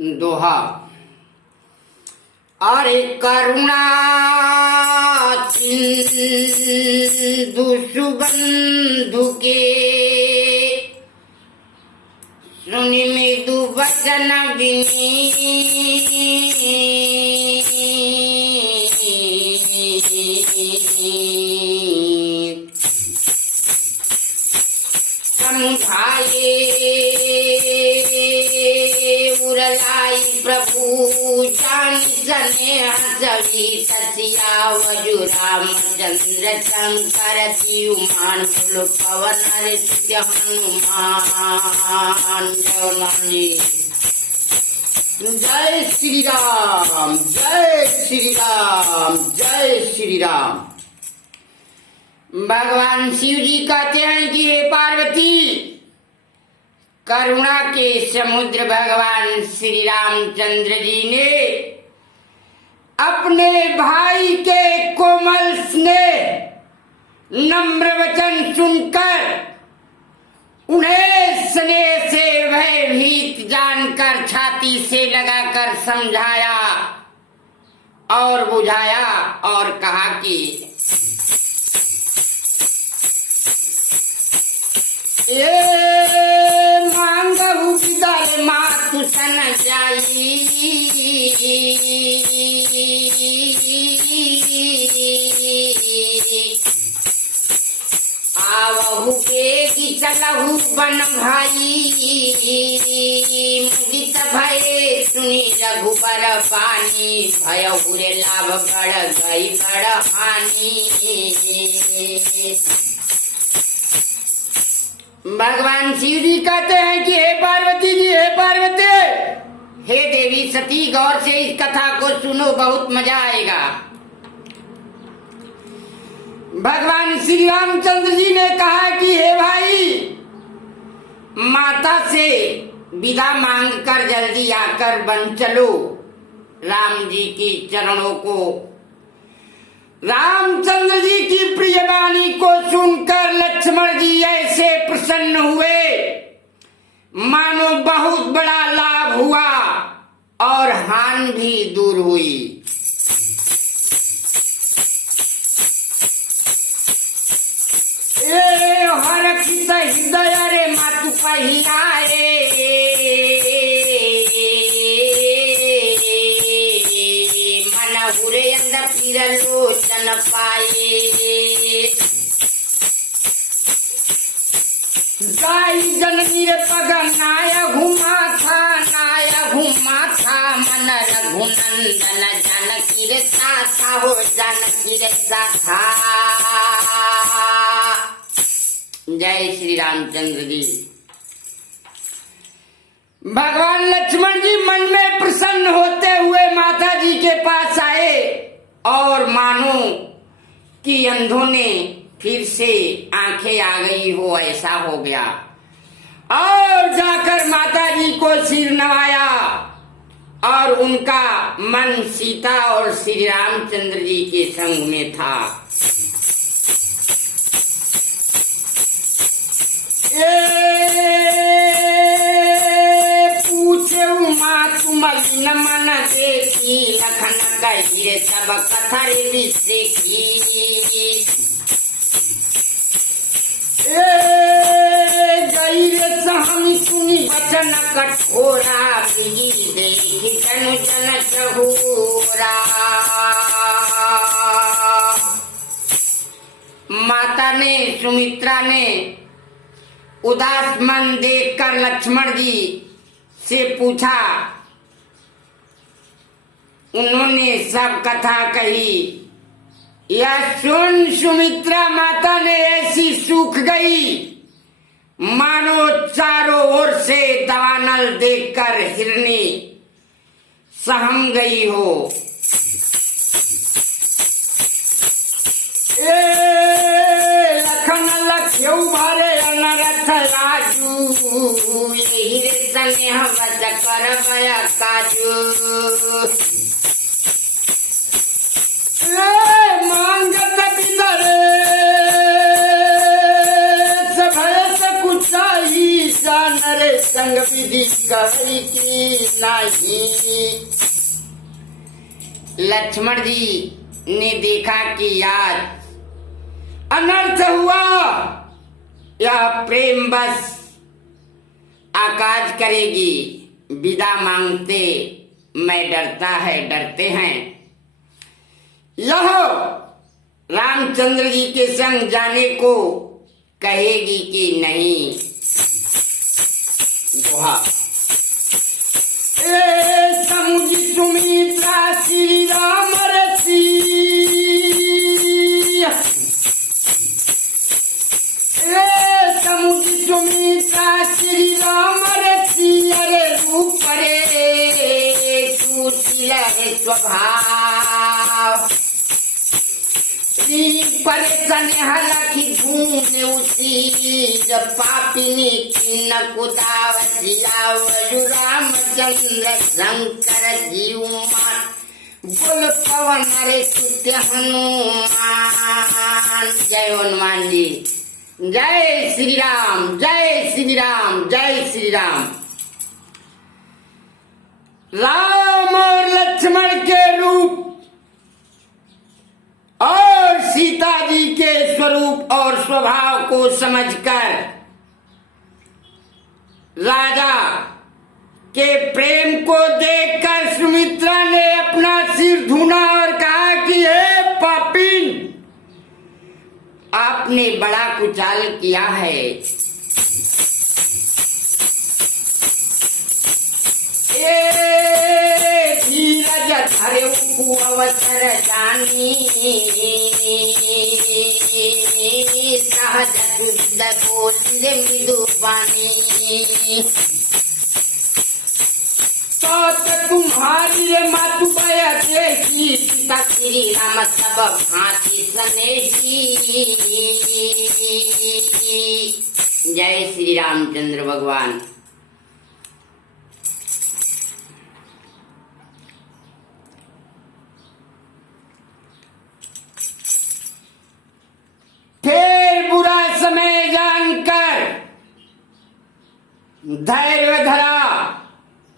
दोहा। अरे करुणा सिंधु सुबंधु के सुनि मृदु वचन समझाए उरलाई प्रभु जान जने हसवी तसिया वजु रामचंद्र शंकर उमान कुल पवन ऋषि हनुमान। जय श्री राम, जय श्री राम, जय श्री राम। भगवान शिव जी कहते हैं कि हे पार्वती, करुणा के समुद्र भगवान श्री रामचंद्र जी ने अपने भाई के कोमल स्नेह नम्र वचन सुनकर उन्हें स्नेह से भयभीत जानकर छाती से लगाकर समझाया और बुझाया और कहा कि मांगहु विदर मातु सन जाई आवहु बेगी चलहु बन भाई मुदित भये सुनी रघुबर पानी भयहु रे लाभ बढ़ गई बड़ हानि। भगवान शिव जी कहते हैं कि हे पार्वती जी, हे पार्वती, हे देवी सती, गौर से इस कथा को सुनो, बहुत मजा आएगा। भगवान श्री रामचंद्र जी ने कहा कि हे भाई, माता से विदा मांग कर जल्दी आकर बन चलो। राम जी की चरणों को, रामचंद्र जी की प्रिय वाणी को सुनकर लक्ष्मण जी ऐसे प्रसन्न हुए मानो बहुत बड़ा लाभ हुआ और हानि भी दूर हुई। हरखित हृदय रे मातु पहिराए मनहुरे अंदर फिर लोचन पाए गाई जननी रे पग नाय घुमा था मन रघुनंदन जानकी रे साथा हो जानकी रे साथा। जय श्री रामचंद्र जी। भगवान लक्ष्मण जी मन में प्रसन्न होते हुए माता जी के पास आए और मानो कि अंधों ने फिर से आंखें आ गई हो ऐसा हो गया और जाकर माता जी को सिर नवाया और उनका मन सीता और श्री रामचंद्र जी के संग में था। पूछे उमा तुम न मन देखी लखन कही सब कथा से की गई रे सहनी सुनी वचन कठोरा देखी जन जन चहोरा। माता ने, सुमित्रा ने उदास मन देखकर लक्ष्मण जी से पूछा। उन्होंने सब कथा कही। यह सुन सुमित्रा माता ने ऐसी सूख गई मानो चारों ओर से दवानल देखकर हिरनी सहम गई हो। लखन लख्यौ भरे अनरथ राजू यही रे स्नेह वच कर भय काजू। मांगत बिदरे से भय से कुचाई जान नर संग विधि कही की नहीं। लक्ष्मण जी ने देखा कि यार अनर्थ हुआ, यह प्रेम बस आकाज करेगी, विदा मांगते मैं डरते हैं। यह रामचंद्र जी के संग जाने को कहेगी कि नहीं। दोहा ए समुझ सुमित्रा श्री राम रसी, समुझ सुमित्रा श्री राम रसी, अरे रूप रे सुशील स्वभाव, पर स्नेह लखी धूम उसी, जब पापिनी किन्न कुदावतिया वजु रामचंद्र शंकर जीव मान, बोल पवन रे सुत्य हनुमान। जय हनुमान जी, जय श्री राम, जय श्री राम, जय श्री राम। राम और लक्ष्मण के रूप और सीता जी के स्वरूप और स्वभाव को समझकर राजा के प्रेम को देखकर सुमित्रा ने अपना सिर धुना और कहा कि हे पापिन, आपने बड़ा कुचाल किया है। धीरज धरे अवसर जानी, सहज शुद्ध बोलिए मृदुबानी, तो तुम्हारी मातु बयसी, पिता श्री राम सब भांति सनेही। जय श्री रामचंद्र भगवान। फिर बुरा समय जानकर धैर्य धरा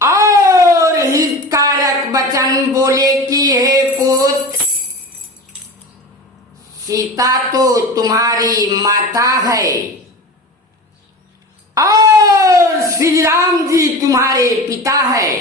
और हितकारक वचन बोले कि हे पुत्र, सीता तो तुम्हारी माता है और श्री राम जी तुम्हारे पिता है,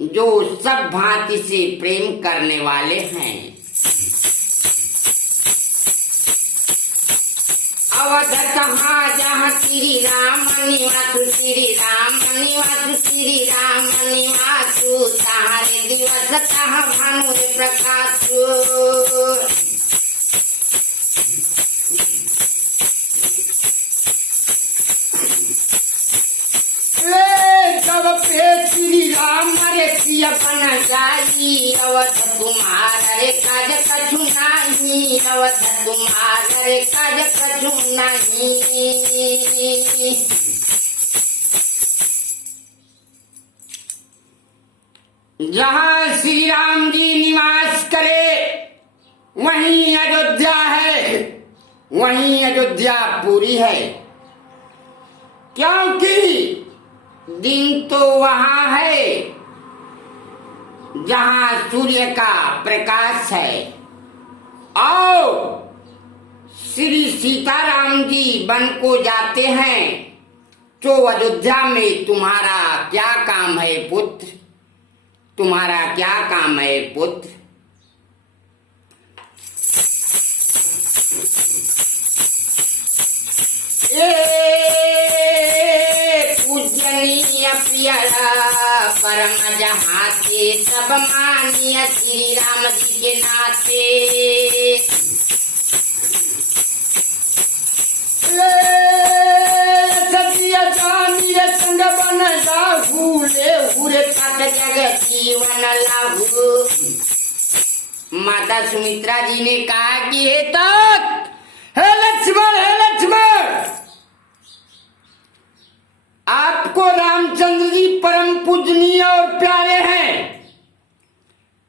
जो सब भांति से प्रेम करने वाले हैं। अवध कहाँ जहाँ श्री राम निवास, श्री राम निवास, श्री राम निवास, तारे दिवस कहाँ भानु प्रकाश। जब पे श्री राम रे सिया बन जाई, अवध तुम्हारा रे काज कछु नहीं, अवध तुम्हारा रे काज कछु नहीं। जहाँ श्री राम जी निवास करे वहीं अयोध्या है, वहीं अयोध्या पूरी है, क्योंकि दिन तो वहां है जहां सूर्य का प्रकाश है, और श्री सीताराम जी वन को जाते हैं, तो अयोध्या में तुम्हारा क्या काम है पुत्र, तुम्हारा क्या काम है पुत्र। पूजनीय प्रियरा परम जहाते, सब मानिय श्री राम जी के नाते। सतिया जानिय संग बन जाहू, ले हुरे तक जग जीवन लाहू। माता सुमित्रा जी ने कहा कि हे तात, हे लक्ष्मण, आपको रामचंद्र जी परम पूजनीय और प्यारे हैं,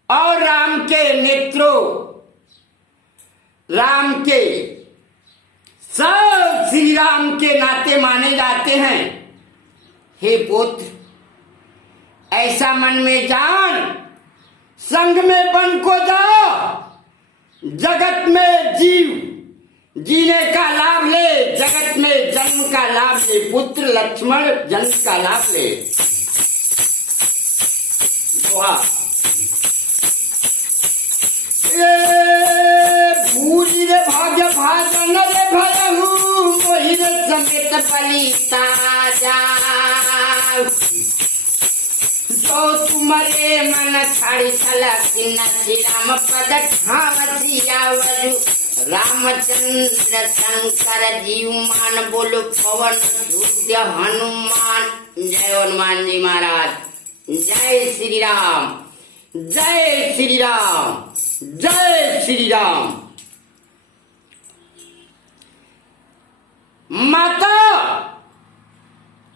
और राम के नेत्रों, राम के सब श्री राम के नाते माने जाते हैं, हे पुत्र, ऐसा मन में जान, संग में बन को जाओ, जगत में जीव जीने का लाभ ले, जगत में जन्म का लाभ ले। पुत्र लक्ष्मण जन्म का लाभ ले। भूरी रे भाग्य भाजन रे भयहु, मोहि रे समेत बलिता जाऊ। तो तुम्हारे मन छाड़ी छलकी न श्री राम पद ठावसी आवजु। रामचंद्र शंकर जीवमान बोलो पवन सूर्य हनुमान। जय हनुमान जी महाराज। जय श्री राम, जय श्री राम, जय श्री राम। माता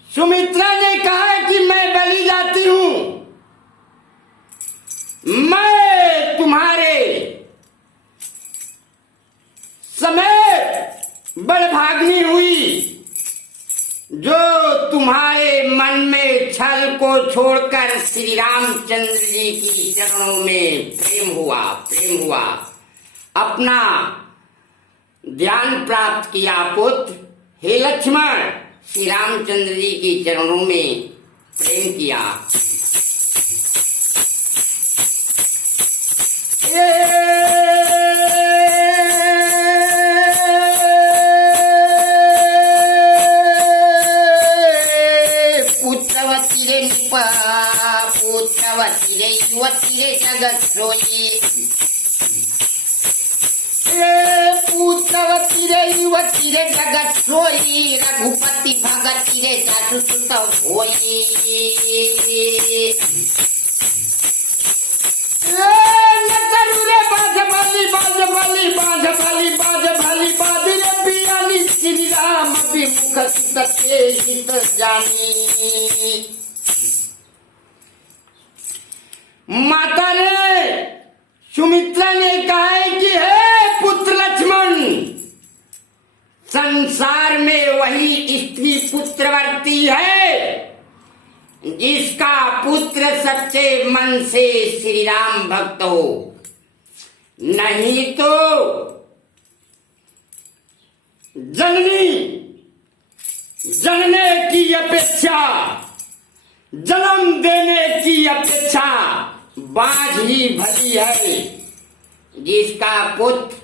सुमित्रा ने कहा कि मैं बलि जाती हूं, मैं तुम्हारे समय बड़भाग्नि हुई, जो तुम्हारे मन में छल को छोड़कर श्री रामचंद्र जी की चरणों में प्रेम हुआ, अपना ध्यान प्राप्त किया। पुत्र हे लक्ष्मण, श्री रामचंद्र जी की चरणों में प्रेम किया। पुत्रवती रे निपा, पुत्रवती रे युवती रे जगत सोई। पुत्रवती रे युवती रे जगत सोई, रघुपति भगति रे जासु सुत होई। नचरु रे बाज भली बाज भली बाज भली बाज भली बाज रे पियानी, श्री राम विमुख सुत के हित जानी। माता ने सुमित्रा ने कहा है कि हे पुत्र लक्ष्मण, संसार में वही स्त्री पुत्रवर्ती है जिसका पुत्र सच्चे मन से श्री राम भक्त हो, नहीं तो जनने की अपेक्षा, जन्म देने की अपेक्षा बाझ ही भली है। जिसका पुत्र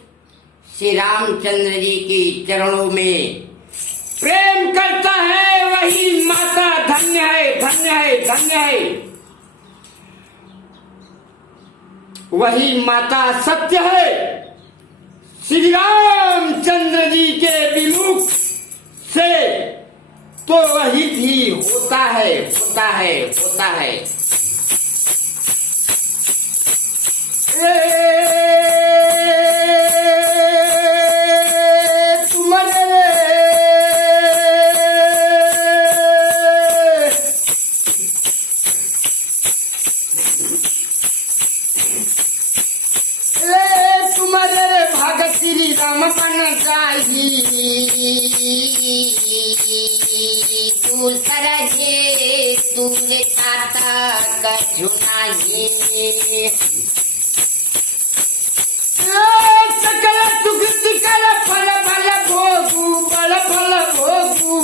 श्री रामचंद्र जी की चरणों में प्रेम करता है, वही माता धन्य है, धन्य है, धन्य है। वही माता सत्य है। श्री रामचंद्र जी के विमुख से तो वही भी होता है, होता है, होता है। तुम्हारे भाग श्री राम बन जाही, दूसरा हे तूने ताता कछु नाही। सकल सुकृति कर फल फल भोगू, बल फल भोगू।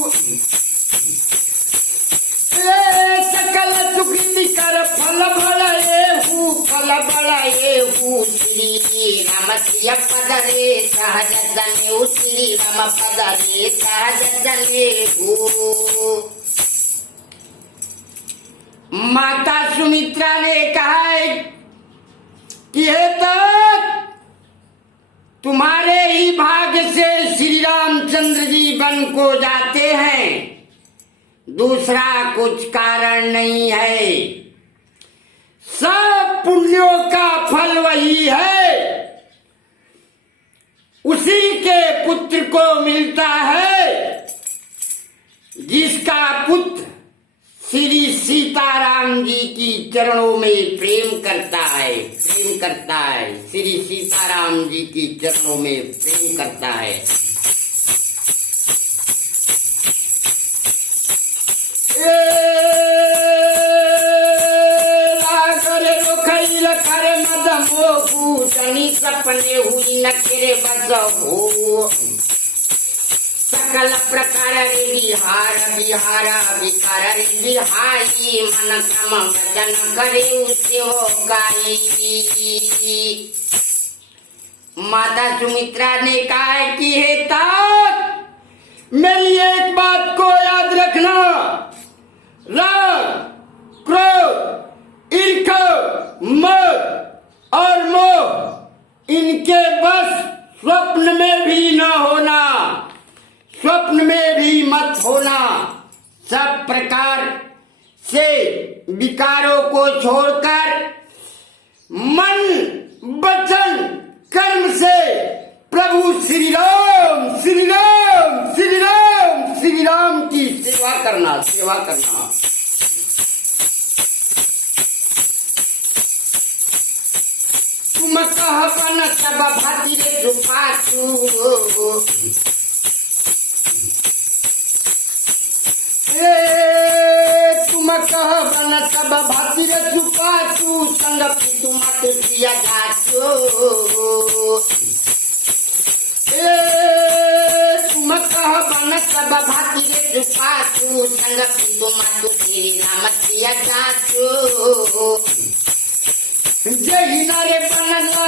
सकल सुकृति कर फल फल एहू, फल फल एहू। श्री राम सिय पद रे सहज जनेऊ, श्री राम पद रे सहज जनेऊ। माता सुमित्रा ने कहा है कि हे तत्, तुम्हारे ही भाग्य से श्री रामचंद्र जी वन को जाते हैं, दूसरा कुछ कारण नहीं है। सब पुण्यों का फल वही है, उसी के पुत्र को मिलता है जिसका पुत्र श्री सीताराम जी की चरणों में प्रेम करता है, प्रेम करता है। श्री सीताराम जी की चरणों में प्रेम करता है। तेरे बस हो। सकल प्रकार रे विहार विहार विकार रे विहाई, मन क्रम वचन करे सेवकाई। माता सुमित्रा ने कहा कि हे तात, मेरी एक बात को याद रखना, राग, क्रोध, ईर्ष्या, मद और मोह इनके बस स्वप्न में भी न होना, स्वप्न में भी मत होना। सब प्रकार से विकारों को छोड़कर मन, वचन, कर्म से प्रभु श्री राम श्री राम श्री राम श्री राम की सेवा करना, सेवा करना। तुम कहबन सब भातिरे सुपासु, तुम कहबन सब भातिरे सुपासु, संग पितु मत प्रिय गाचो। तुम कहबन सब भातिरे सुपासु, संग पितु मत श्री राम प्रिय गाचो। जय नारे बनला,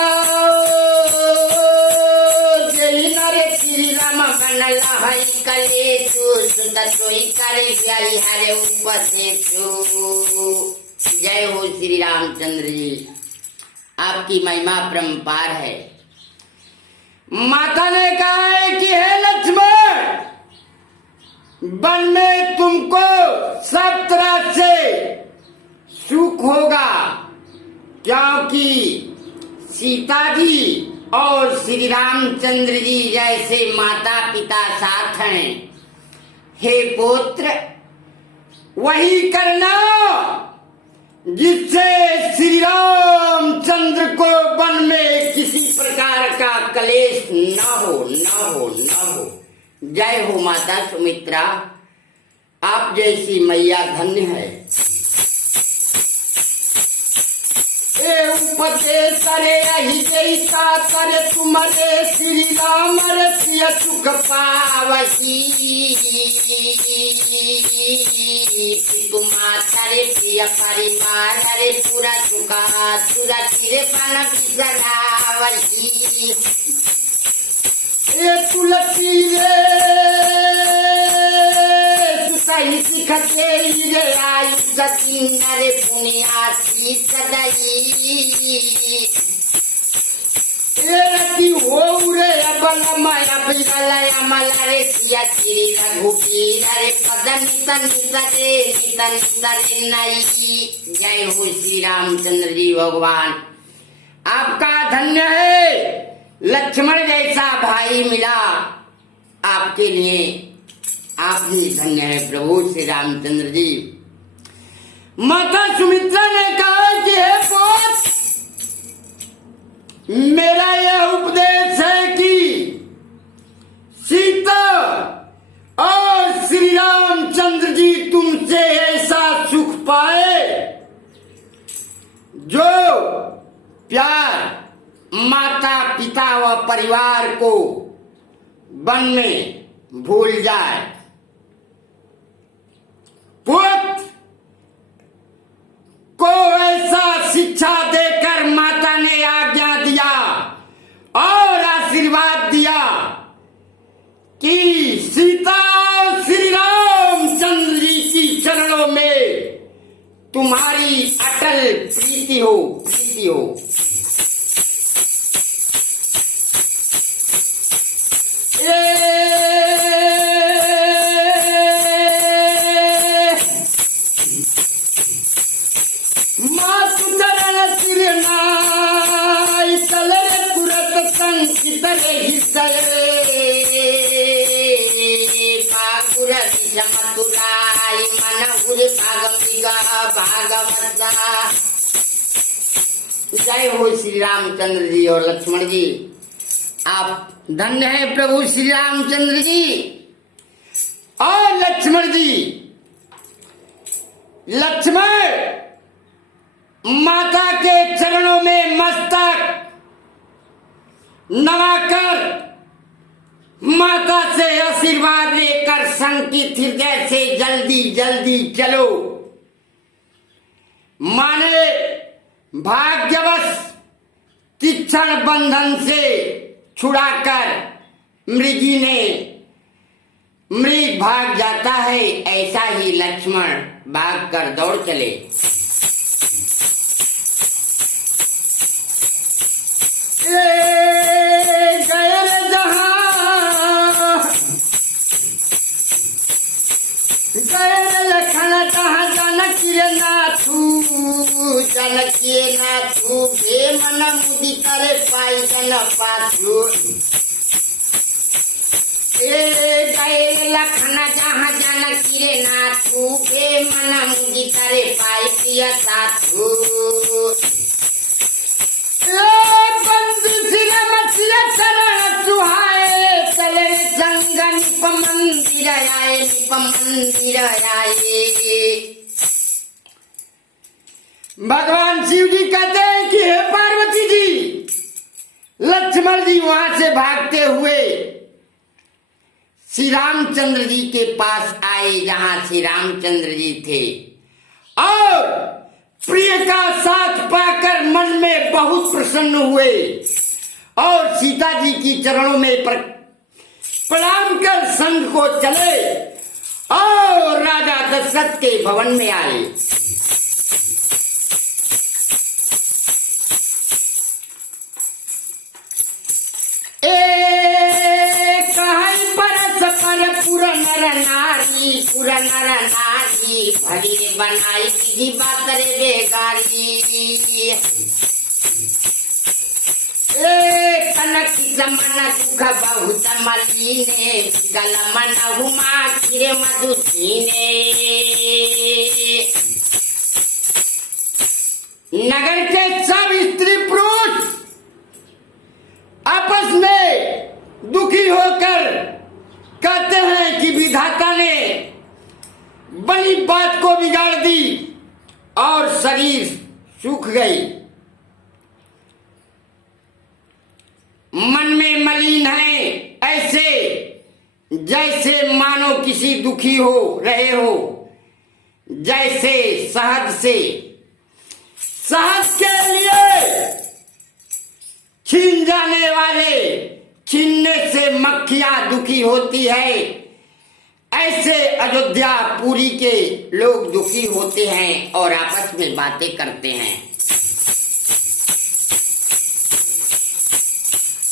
जय नारे श्री राम बनला हई कले तू, सुत सोई करे जाई हरे उपसे तू। जय हो श्री रामचंद्र जी, आपकी महिमा परम्पार है। माता ने कहा है कि हे लक्ष्मण, वन में तुमको सब तरह से सुख होगा, क्योंकि सीता जी और श्री रामचंद्र जी जैसे माता पिता साथ हैं। हे पुत्र, वही करना जिससे श्री रामचंद्र को वन में किसी प्रकार का कलेश न हो, न हो, न हो। जय हो माता सुमित्रा, आप जैसी मैया धन्य है। उपदेश रे अहि जैसा करे तुम्हारे श्री राम रसिय सुख पावही। पितु माता रे प्रिय परिवार रे पूरा सुखा तुरा तीरे पान बिसरावही। तुलसी सही सिखते रे आयु सती नरे पुण्यासी सदाई। रति हो रे अबल माया बिगलय अमला रे सिया श्री रघुवीर रे पद नित नित रे नई। जय हो श्री रामचंद्र जी भगवान, आपका धन्य है। लक्ष्मण जैसा भाई मिला आपके लिए, आप भी धन्य है प्रभु श्री रामचंद्र जी। माता सुमित्रा ने कहा कि हे पुत्र, मेरा यह उपदेश है कि सीता और श्री रामचंद्र जी तुमसे ऐसा सुख पाए जो प्यार माता पिता व परिवार को वन में भूल जाए। पुत्र को ऐसा शिक्षा देकर माता ने आज्ञा दिया और आशीर्वाद दिया कि सीता और श्री रामचंद्र जी की चरणों में तुम्हारी अटल प्रीति हो, प्रीति हो। जय हो श्री रामचंद्र जी और लक्ष्मण जी, आप धन्य है प्रभु श्री रामचंद्र जी और लक्ष्मण जी। लक्ष्मण माता के चरणों में मस्तक नवाकर माता से आशीर्वाद लेकर संकित हृदय से जल्दी जल्दी चलो। माने भाग्यवश तीक्ष्ण बंधन से छुड़ाकर मृग भाग जाता है, ऐसा ही लक्ष्मण भाग कर दौड़ चले। लखन कहा जानकी नाथू बे मन मुदी करे पाई जन पाछू। गए लखन जहाँ जानकी रे नाथू बे मन मुदी करे पाई पिया साथू। मंदिर आए। भगवान शिव जी कहते हैं कि हे पार्वती जी, लक्ष्मण जी वहां से भागते हुए श्री रामचंद्र जी के पास आए, जहां श्री रामचंद्र जी थे, और प्रिय का साथ पाकर मन में बहुत प्रसन्न हुए और सीता जी की चरणों में प्रणाम कर संग को चले और राजा दशरथ के भवन में आए। पुर नर नारी भरी बनाई विधि बात रे बेगारी। कनक समन सुख बहुत मलीने गल मन हुमा खीरे मधुसीने। नगर के सब स्त्री पुरुष आपस में दुखी होकर कहते हैं कि विधाता ने बड़ी बात को बिगाड़ दी और शरीर सूख गई, मन में मलिन है, ऐसे जैसे मानो किसी दुखी हो रहे हो, जैसे शहद के लिए छीन जाने वाले छीनने से मक्खियां दुखी होती है, ऐसे अयोध्या पुरी के लोग दुखी होते हैं और आपस में बातें करते हैं।